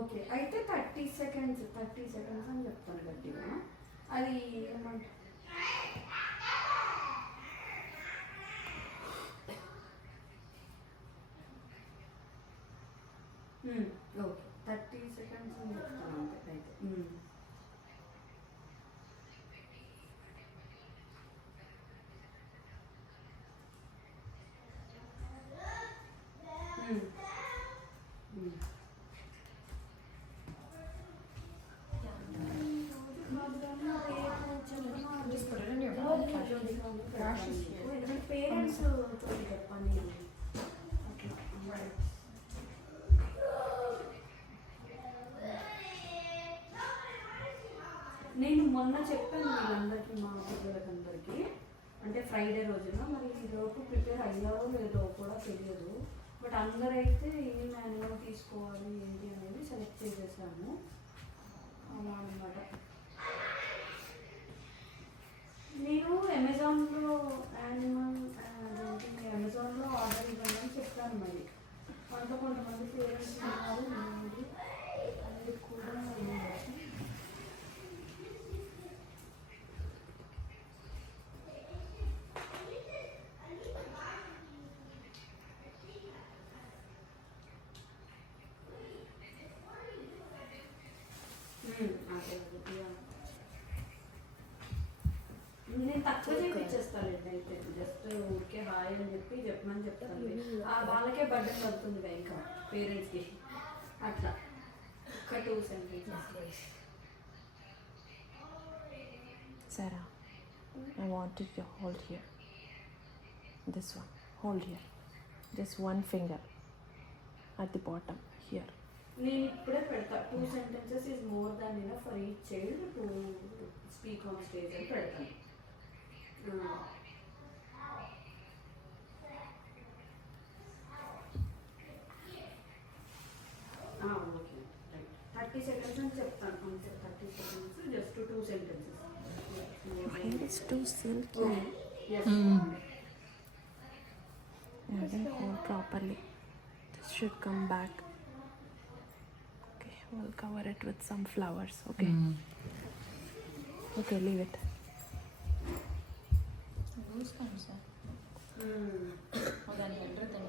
ఓకే అయితే 30 సెకండ్స్ అని చెప్తాను గట్టిగా. అది ఏమంటే ఓకే 30 సెకండ్స్ అని చెప్తాను అంతే అయితే. పేరెంట్స్ తోటి చెప్పండి అట్లా. నేను మొన్న చెప్పాను వీళ్ళందరికీ, మా పిల్లలకందరికీ, అంటే ఫ్రైడే రోజున. మరి ఈలోపు ప్రిపేర్ అయ్యారో లేదో కూడా తెలియదు. బట్ అందరైతే ఏ మాన్యువల్ తీసుకోవాలి ఏంటి అనేది సెలెక్ట్ చేసేసాము. అలా అనమాట. నేను అమెజాన్లో అమెజాన్లో ఆర్డర్ ఇవ్వండి అని చెప్పాను. మరి అంతా కొంతమంది పేరెంట్స్ ఉన్నారు అది కూడా నేను తక్కువ చేయించేస్తానండి. అయితే జస్ట్ ఊరికే హాయ్ అని చెప్పమని చెప్తాను. వాళ్ళకే బడ్జెట్ పడుతుంది ఇంకా పేరెంట్స్కి. అట్లా ఒక 2 sentences. Sarah, I want you to hold here. This one. Hold here. Just one finger at the bottom here. నేను ఇప్పుడే పెడతా. 2 sentences is more than enough for each child to speak on stage అని పెడతాను. Okay right. 30 seconds అని చెప్తాను అంతే. 30 seconds just 2 sentences. Your hair is too silky. Yes. And then hold properly. This should come back. Okay, we'll cover it with some flowers. Okay. Okay, leave it. Loose comes up. Oh, then everything.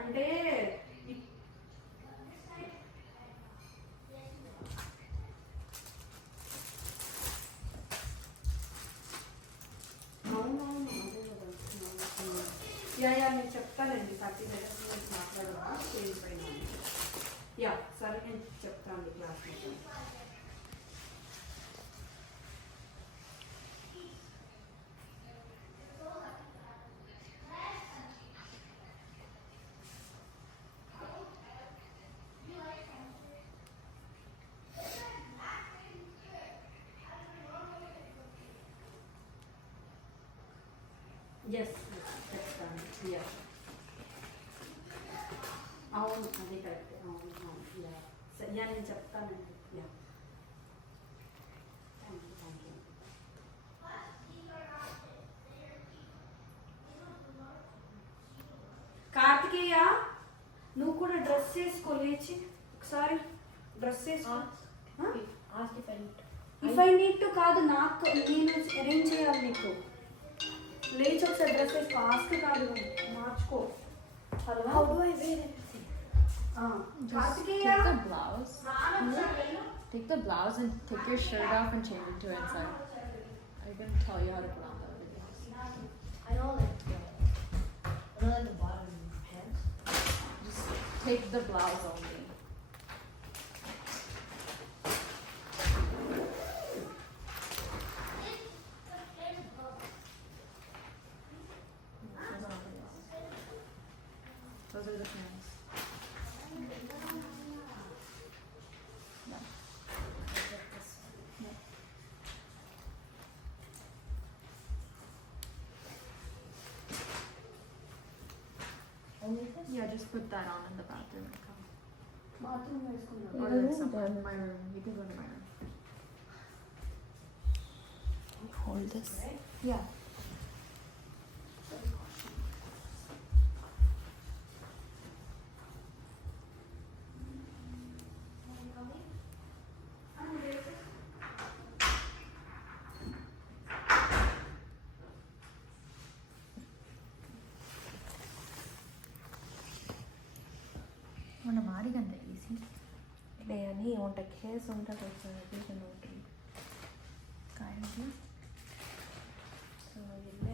అంటే నేను చెప్తానండి. 30 seconds మాట్లాడదా స్టేజ్ పైన. సరే నేను చెప్తాను class. Yes చెప్తాను. అవును అది కరెక్ట్. అవును నేను చెప్తానండి. Thank you. కార్తికేయ నువ్వు కూడా డ్రెస్ వేసుకో, లేచి ఒకసారి డ్రెస్ వేసుకో. ఇఫ్ ఐ నీడ్ టు కాదు, నాకు నేను అరేంజ్ చేయాలి నీకు. లేచి ఒకసారి డ్రెస్ వేసుకో. ఆస్క్ కాదు, మార్చుకో. Hello, How do I wear it? Karthikeya Take the blouse. Take the blouse and take your shirt off and change it to inside. I'm gonna tell you how to put on the videos. I know like the bottom pants. Just take the blouse only. Those are the pants. Only this? Yeah, just put that on in the bathroom and come. Bathroom వేసుకున్నాను. Or in my room. You can go to my room. Hold this. Yeah. మన ಮಾರಿಗಂತ ಈಸಿ ಲೇ ನೀ ಒಂಟ ಕೇಸ್ ಉಂಟ ಕೊಡ್ತಾರೆ ನೋಡ್ರಿ ಕಾಯಿಗೆ ಸೊ ಇಲ್ಲೇ